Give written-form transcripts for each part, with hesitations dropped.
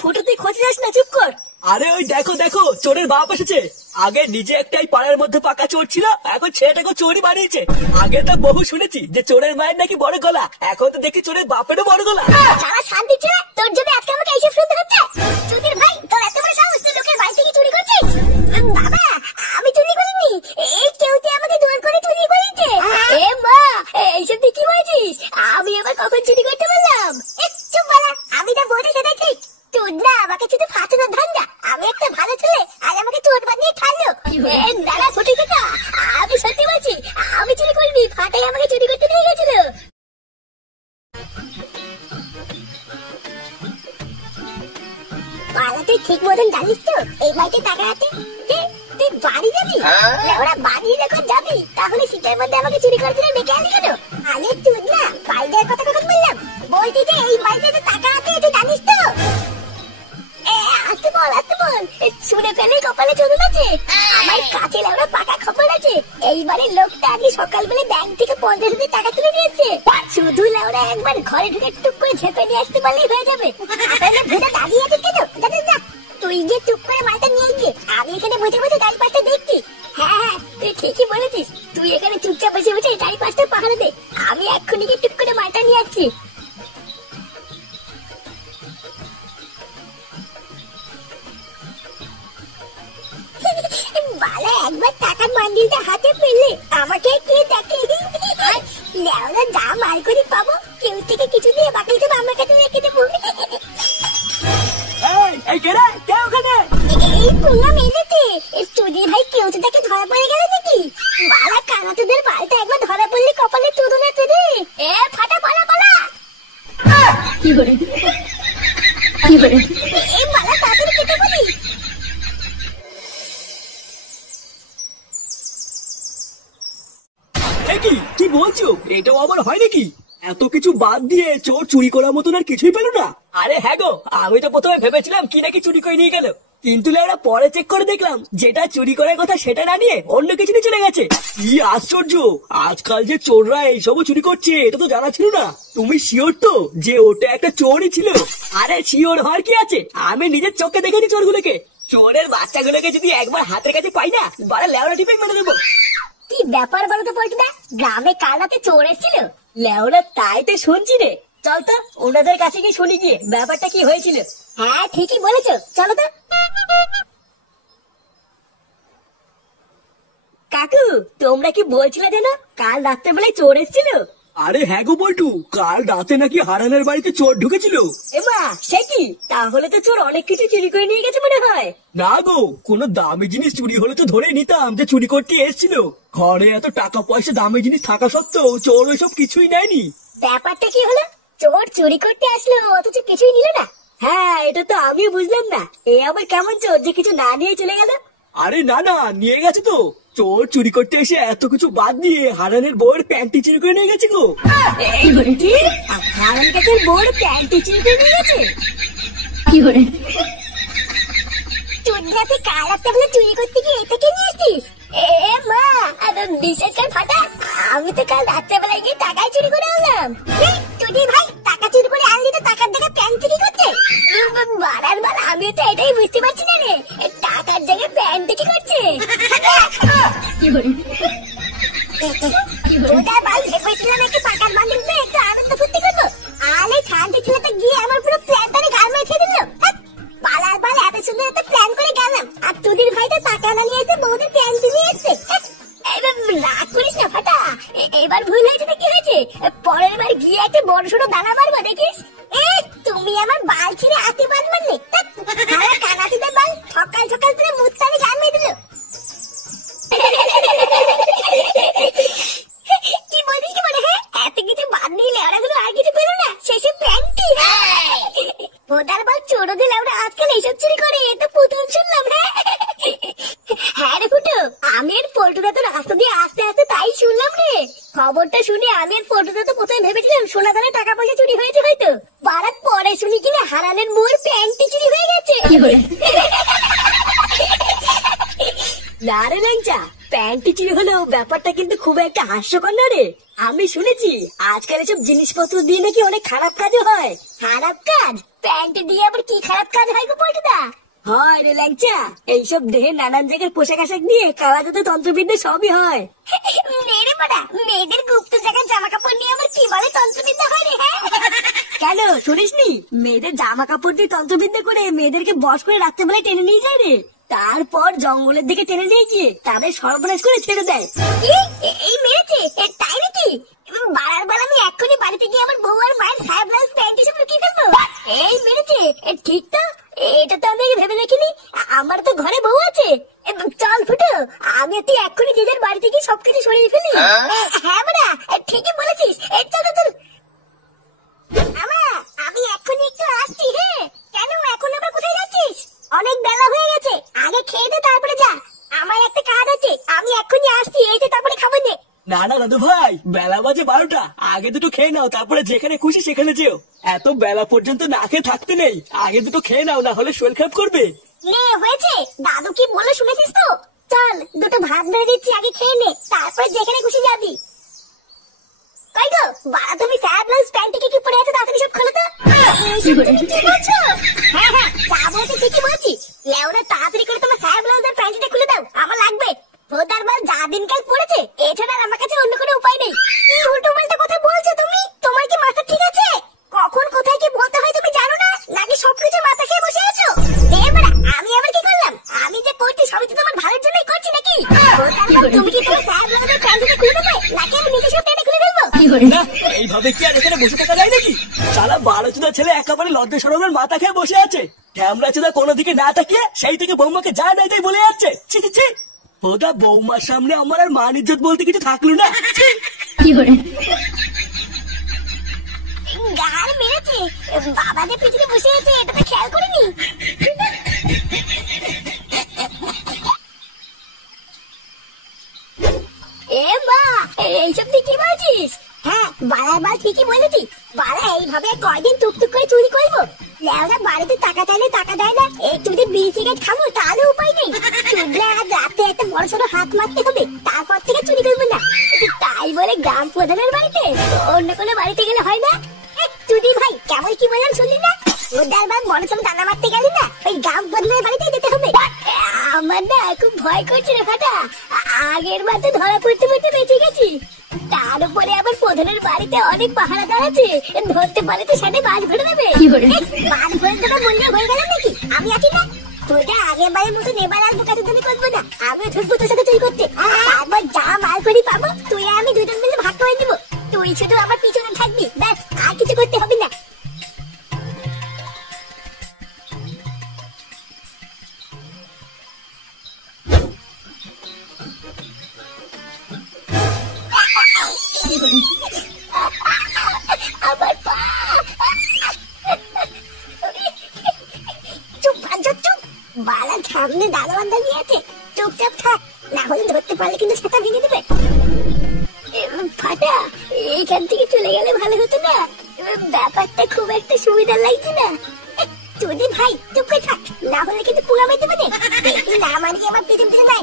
ফুটো তুই খোঁজে যাস না, চুপ কর। আরে ওই দেখো দেখো, চোরের বাপ এসেছে। আগে নিজে একটাই পাড়ার মধ্যে পাকা চোর ছিল, এখন ছেলেটাকে চোরই বানিয়েছে। আগে তো বহু শুনেছি যে চোরের মায়ের নাকি বড় গলা, এখন তো দেখি চোরের বাপেরও বড় গলা। সারা শান্তি ছিল, তোর জন্য আজকে আমাকে এইসব শুনতে হচ্ছে। চুদির ভাই, তোর এত বড় সাহস, তুই লোকের বাড়ি থেকে চুরি করছিস? বাবা, আমি চুরি করিনি, এই কেউতে আমাকে জোর করে চুরি করিয়েছে। এ মা, এইসব তুই কি বলছিস? আমি আবার কখন চুরি করতে বললাম? চুপ বলা, আমি না বলতে সেটাই ঠিক। তুই না আমাকে শুধু ফাঁসানোর ধান্দা। আমি একটা ভালো ছেলে আর আমাকে চোর বানিয়ে ছাড়লো। দাদা ফুটে গেছা, আমি সত্যি বলছি, আমি চুরি করিনি, ফাটাই আমাকে চুরি করতে নিয়ে গেছিল। তুই ঠিক মতন জানিস তো এই বাড়িতে টাকা আছে? তুই বাড়ি যাবি? ওরা বাড়ি যখন যাবি তাহলে শীতের মধ্যে আমাকে চুরি করতে ডেকে আনলি কেন? আরে তুই না বাইরের কথা কখন বললাম, বলছি যে এই বাড়িতে টাকা আছে, তুই জানিস তো? আস্তে বল, আস্তে বল, শুনে ফেলে কপালে চোদন আছে। আমার কাছে ওরা পাকা খবর আছে, এইবারের লোকটা আগে সকালবেলা ব্যাংক থেকে 50,000 টাকা তুলে নিয়েছে। শুধু ওরা একবার ঘরে ঢুকে টুক করে ঝেপে নিয়ে আসতে পারলেই হয়ে যাবে। তাহলে ভেটা দাঁড়িয়ে আছে কেন? যা তুই যে টুক করে মাথা নিয়ে গিয়ে, আমি এখানে বসে বসে চারিপাশটা দেখছি। হ্যাঁ, তুই ঠিকই বলেছিস, তুই এখানে চুপচাপ বসে বসে চারিপাশটা পাহারা দে, আমি এক্ষুনি গিয়ে টুক করে মাথা নিয়ে আসছি। বালা একবার টাকার বান্ডিলটা হাতে পেলে আমাকে কে দেখে? লেওরা যা মাল করে পাবো, কেউ থেকে কিছু দিয়ে বাকি সব আমার কাছে রেখে দেবো। এই পুঙ্গা মেয়েদেরকে চুরি ভাই, কেউ তো তাকে ধরা পড়ে গেল নাকি? বালা কানা তোদের পাল্টা একবার ধরা পড়লে কপালে চোদন আছে রে। ফাটা পালা পালা। কি করে এই বালা তাড়াতাড়ি কেটে বলি। কি বলছো? এটাও আবার হয় নাকি? এত কিছু বাদ দিয়ে চোর চুরি করার মতন আর কিছুই পেল না? আরে হ্যাঁ গো, আমি তো প্রথমে ভেবেছিলাম কি নাকি চুরি করে নিয়ে গেল, কিন্তু ওরা পরে চেক করে দেখলাম যেটা চুরি করার কথা সেটা না নিয়ে অন্য কিছু নিয়ে চলে গেছে। কি আশ্চর্য, আজকাল যে চোররা এইসবও চুরি করছে এটা তো জানা ছিল না। তুমি শিওর তো যে ওটা একটা চোরই ছিল? আরে শিওর হওয়ার কি আছে, আমি নিজের চোখে দেখেছি চোরগুলোকে। চোরের বাচ্চাগুলোকে যদি একবার হাতের কাছে পাই না, বারে লেওরা টিপে মেরে দেবো। কি ব্যাপার বলো তো পল্টুদা, গ্রামে কাল রাতে চোর এসেছিল? লেওরা তাই তো শুনছি রে, চল তো ওনাদের কাছে গিয়ে শুনি গিয়ে ব্যাপারটা কি হয়েছিল। হ্যাঁ ঠিকই বলেছো, চলো তো। কাকু, তোমরা কি বলছিলে যেন কাল রাত্রেবেলায় চোর এসেছিল? আরে হ্যাঁ গো বল্টু, কাল রাতে নাকি হারানের বাড়িতে চোর ঢুকেছিল। এমা সে কি, তাহলে তো চোর অনেক কিছু চুরি করে নিয়ে গেছে মনে হয়। না গো, কোনো দামি জিনিস চুরি হলে তো ধরে নিতাম যে চুরি করতে এসেছিল। ঘরে এত টাকা পয়সা দামি জিনিস থাকা সত্ত্বেও চোর ওইসব কিছুই নেয়নি। ব্যাপারটা কি হলো, চোর চুরি করতে আসলো অথচ কিছুই নিল না? হ্যাঁ এটা তো আমিও বুঝলাম না, এ আবার কেমন চোর যে কিছু না নিয়ে চলে গেল? আরে না না, নিয়ে গেছে তো। চোর চুরি করতে এসে এত কিছু বাদ দিয়ে হারানের বউয়ের প্যান্টি চুরি করে নিয়ে গেছে গো। কি হারান কাছের বউয়ের প্যান্টি চুরি করে নিয়ে গেছে? কি করে চুরিতে কাল রাত্রে চুরি করতে গিয়ে এটাকে নিয়ে এসছিস? এ মা, বিশেষ করে ফাটা, আমি তো কাল রাত্রেবেলায় গিয়ে টাকাই চুরি করে আনলাম। চুরি ভাই, টাকা চুরি করে আনলি তো টাকার জায়গায় প্যান্ট চুরি করছে? বাড়ার বাল, আমি তো এটাই বুঝতে পারছি না রে, টাকার জায়গায় প্যান্ট কি করছে? ভেবেছিলাম একটু টাকার বান্ডিল পেয়ে একটু আনন্দ ফুর্তি করবো, আলে শান্তি ছেলেটা গিয়ে আমার পুরো প্ল্যানটারে গাল মেখে দিল। পালার পাল এত সুন্দর একটা প্ল্যান করে গেলাম, আর চুদির ভাই তো টাকা না নিয়ে এসে বউদের প্যান্ট নিয়ে এসছে। রাগ করিস না ফাটা, এবার ভুল হয়েছে তো কি হয়েছে, পরের বার গিয়ে একটা বড় সড়ো দানা মারবো দেখিস। তুমি আমার বাল ছিঁড়ে আতে বাদ মারলে, কানাতিদের বাল সকাল সকাল করে মুত্তানি গান মেয়ে দিল। কি বলিস কি বলে? হ্যাঁ, এত কিছু বাদ দিয়ে লেওড়াগুলো আর কিছু পেলো না, শেষে প্যান্টি। ভোদার বাল চোরদের লেওড়া আজকাল এইসব চুরি করে, এ তো প্রথম শুনলাম। হ্যাঁ রে ফুটো, আমি আর পল্টুদা তো রাস্তা দিয়ে আস্তে আস্তে তাই শুনলাম রে। খবরটা শুনে আমি আর পল্টুদা তো প্রথমে ভেবেছিলাম সোনা দানা টাকা পয়সা চুরি হয়েছে হয়তো, বারাত পরে শুনি কিনা হারানের মোর প্যান্টি চুরি হয়ে গেছে। না রে ল্যাংচা, প্যান্টি চুরি হলেও ব্যাপারটা কিন্তু খুব একটা হাস্যকর না রে। আমি শুনেছি আজকাল এসব জিনিসপত্র দিয়ে নাকি অনেক খারাপ কাজও হয়। খারাপ কাজ? প্যান্ট দিয়ে আবার কি খারাপ কাজ হয় গো পল্টুদা? হয় রে ল্যাংচা, এইসব দেহে নানান জায়গার পোশাক আশাক দিয়ে কালা জাদু তন্ত্রবিদ্যা সবই হয়। মেরে মারা, মেয়েদের গুপ্ত জায়গার জামা কাপড় নিয়ে আবার কি বলে তন্ত্রবিদ্যা হয় রে? হ্যাঁ কেন শুনিসনি? মেয়েদের জামা কাপড় দিয়ে তন্ত্রবিদ্যা করে মেয়েদেরকে বশ করে রাত্রেবেলায় টেনে নিয়ে যায় রে। তারপর জঙ্গলের দিকে টেনে নিয়ে গিয়ে তাদের সর্বনাশ করে ছেড়ে দেয়। এই মেরেছে? তাই নাকি? বাড়ার বেলা আমি এক্ষুনি বাড়িতে গিয়ে আমার বউ আর মায়ের সায়া ব্লাউজ প্যান্ট এসব লুকিয়ে ফেলবো। এই মেরেছে? ঠিক তো, এটা তো আমি ভেবে দেখিনি। আমার তো ঘরে বউ আছে। চল ফুটো, আমি তুই এক্ষুনি দিদের বাড়িতে গিয়ে সবকিছু সরিয়ে ফেলি। হ্যাঁ বাড়া, ঠিকই বলেছিস। চল চল। আমি এক্ষুনি একটু আসছি। হ্যাঁ কেন এখন আবার কোথায় যাচ্ছিস? অনেক বেলা হয়ে গেছে, আগে খেয়ে দে তারপরে যা। আমার একটা কাজ আছে, আমি এক্ষুনি আসছি। এই যে তারপরে খাবো নে। না না দাদু ভাই, বেলা বাজে 12টা, আগে দুটো খেয়ে নাও, তারপরে যেখানে খুশি সেখানে যেও। এত বেলা পর্যন্ত না খেয়ে থাকতে নেই, আগে দুটো খেয়ে নাও, না হলে শরীর খারাপ করবে। নে হয়েছে, দাদু কি বলে শুনেছিস তো? চল দুটো ভাত বেড়ে দিচ্ছি, আগে খেয়ে নে, তারপরে যেখানে খুশি যাবি। কই গো বাড়া, তুমি স্যার ব্লাউজ প্যান্টে কি পরে আছো? তাড়াতাড়ি সব খোলো তো। তুমি কি বলছো? হ্যাঁ যা বলছি ঠিকই বলছি। লেওরা তাড়াতাড়ি করে তোমার স্যার ব্লাউজ আর প্যান্টটা খুলে দাও, আমার লাগবে। ভোদার মাল যা দিনকাল পড়েছে, এছাড়া আর আমার কাছে অন্য কোনো উপায় নেই। কি উল্টো পাল্টা কথা বলছো তুমি? তোমার কি মাথা ঠিক আছে? কখন কোথায় কি বলতে হয় তুমি জানো না? নাকি সবকিছু মাথা খেয়ে বসে আছো? এবারে আমি আবার কি করলাম? আমি যে করছি সবই তো তোমার ভালোর জন্যই করছি নাকি? তুমি কি তোমার স্যার ব্লাউজের প্যান্টটা খুলে দেবে, নাকি আমি নিজে সব টেনে খুলে ফেলবো? না, এইভাবে কি আর এখানে বসে থাকা যায় নাকি? সারা 12 ছেলে একেবারে লজ্জা শরমের মাথা খেয়ে বসে আছে। ক্যামেরা চোদা কোনো দিকে না তাকিয়ে সেই থেকে বৌমাকে যা নাই তাই বলে যাচ্ছে। ছি ছি ছি, ওটা বৌমার সামনে আমার আর মান ইজ্জত বলতে কিছু থাকলো না। গাল মেরেছে, বাবাদের পিছনে বসে আছে, এটা তো খেয়াল করিনি। এ মা, এইসব তুই কি বলছিস? হ্যাঁ বাড়ার ঠিকই বলেছি। বাড়া এইভাবে কয়দিন টুকটুক করে চুরি করবো? লেওরা বাড়িতে টাকা চাইলে টাকা দেয় না, একটু যদি বিড়ি সিগারেট খাবো তাহলে উপায় নেই। চুদলে আজ রাতে একটা বড় সড়ো হাত মারতে হবে, তারপর থেকে চুরি করবো না। তাই বলে গ্রাম প্রধানের বাড়িতে, অন্য কোনো বাড়িতে গেলে হয় না? চুদি ভাই কেমন কি বললাম শুনলি না? ওদার বাদ বড় সড়ো দানা মারতে গেলি না, ওই গ্রাম প্রধানের বাড়িতেই যেতে হবে। আমার না খুব ভয় করছে রে ফাটা। আগের বার তো ধরা পড়তে পড়তে বেঁচে গেছি, তার উপরে আবার প্রধানের বাড়িতে অনেক পাহারাদার আছে, ধরতে পারে তো সাথে বাজ ভরে দেবে। বাজ ভরে দেবে বললে হয়ে গেল নাকি? আমি আছি না? তোটা আগের বারের মতো এবার আর বোকাতে তুমি করবো না, আমিও ঢুকবো তোর সাথে চুরি করতে। তারপর যা মাল করি পাবো তুই আর আমি দুজন মিলে ভাগ করে দিব। তুই শুধু আমার পিছনে থাকবি, ব্যাস, আর কিছু করতে হবে না। আমার পা। চুপ ভাঞ্জর চুপ, বালার সামনে দালান দাঁড়িয়ে আছে, চুপচাপ থাক, না হলে ধরতে পারলে কিন্তু ছাতা ভেঙে দেবে। ফাটা, এইখান থেকে চলে গেলে ভালো হতো না? ব্যাপারটা খুব একটা সুবিধা লাগছে না। যদি ভাই চুপ করে থাক, না হলে কিন্তু পুরা মেতে দেবে। না মানে আমার পিছন পিছন নাই।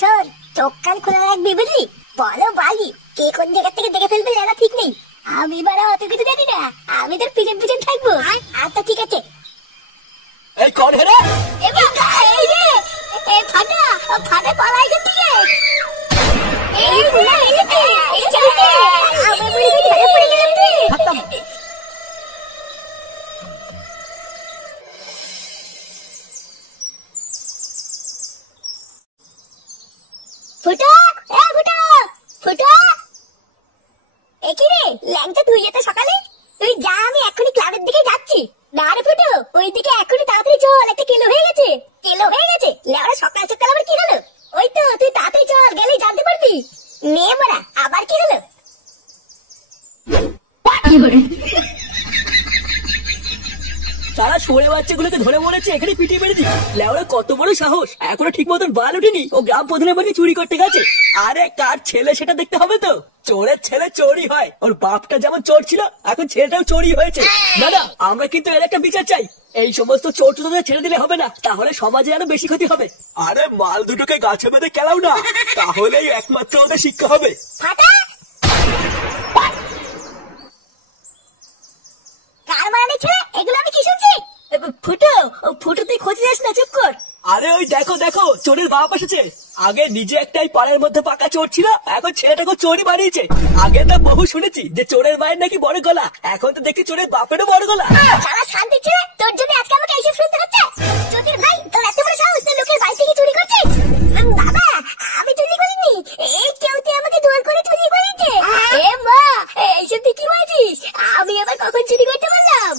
চল চোখ কান খোলা রাখবি বুঝলি? বলো বালি, কে কোন জায়গা থেকে দেখে ফেলবে জানা ঠিক নেই। আমি বারা অত কিছু জানি না, আমি তোর পিছন পিছন থাকবো। আচ্ছা ঠিক আছে। এই কোন হেরে? ফাটা ফাটা পালা এখান থেকে। ফুটা, ফুটা, ফুটা, একই রে ল্যাংচা, তুই যেতে সকালে? তুই যা, আমি এখনই ক্লাবের দিকে যাচ্ছি। না রে ফুটো, ওই দিকে এখনই তাড়াতাড়ি চল, একটা কেলো হয়ে গেছে। কেলো হয়ে গেছে? লেওরা সকাল সকাল আবার কি হলো? ওই তো তুই তাড়াতাড়ি চল, গেলেই জানতে পারবি। নে মারা, আবার কি হলো? সারা সরে বাচ্চাগুলোকে ধরে মরেছে এখানে পিটিয়ে মেরে দিই। লেওরা কত বড় সাহস, এখনো ঠিক মতন বাল উঠেনি, ও গ্রাম প্রধানের বাড়ি চুরি করতে গেছে। আরে কার ছেলে সেটা দেখতে হবে তো। চোরের ছেলে চোরই হয়, ওর বাপটা যেমন চোর ছিল এখন ছেলেটাও চোরই হয়েছে। দাদা আমরা কিন্তু এর একটা বিচার চাই। এই সমস্ত চোর চোরদের ছেড়ে দিলে হবে না, তাহলে সমাজে আরো বেশি ক্ষতি হবে। আরে মাল দুটোকে গাছে বেঁধে কেলাও না, তাহলেই একমাত্র ওদের শিক্ষা হবে। ফাটা কার মারানি ছেলে, এগুলো আমি কি শুনছি? ফুটো ফুটো তুই খোঁজ যাস না, চুপ কর। আরে ওই দেখো দেখো চোরের বাপ এসেছে। আগে নিজে একটাই পাড়ার মধ্যে পাকা চোর ছিল, এখন ছেলেটাকে চোরই বানিয়েছে। আগে তো বহু শুনেছি যে চোরের মায়ের নাকি বড় গলা, এখন তো দেখি চোরের বাপেরও বড় গলা। শালা শান্তি ছেলে, তোর জন্য আজকে আমাকে এইসব শুনতে হচ্ছে। চোরের ভাই তোর এত বড় সাহস, তুই লোকের বাড়ি থেকে চুরি করছিস? বাবা আমি চুরি করিনি, এই কেউতে আমাকে জোর করে চুরি করেছে। এ মা এইসব তুই কি বলছিস? আমি আবার কখন চুরি করতে পারলাম?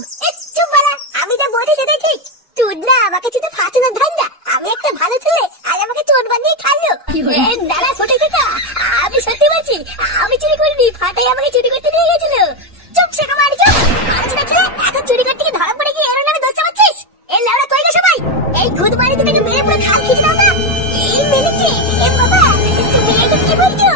চুপ বাড়া, আমি যা বলি সেটাই ঠিক। তুই না আমাকে শুধু ফাঁসানোর ধান্দা, আমি একটা ভালো ছেলে আর আমাকে চোর বানিয়ে খাইলো। দাঁড়া ফোটে দেখা, আমি সত্যি বলছি আমি চুরি করিনি, ফাটাই আমাকে চুরি করতে নিয়ে গেছিল। চুপ শেখা মারি চুপ। আলোচনা ছেলে এখন চুরি করতে গিয়ে ধরা পড়ে গিয়ে এর নামে দোষ চাপাচ্ছিস? এই লেওড়া কই গো সবাই? এই খুদ মারি দুটাকে মেরে পুরো খাল খিচ দাও না। এই মেরেছে এ বাবা, তুমি এটা কি বলছো?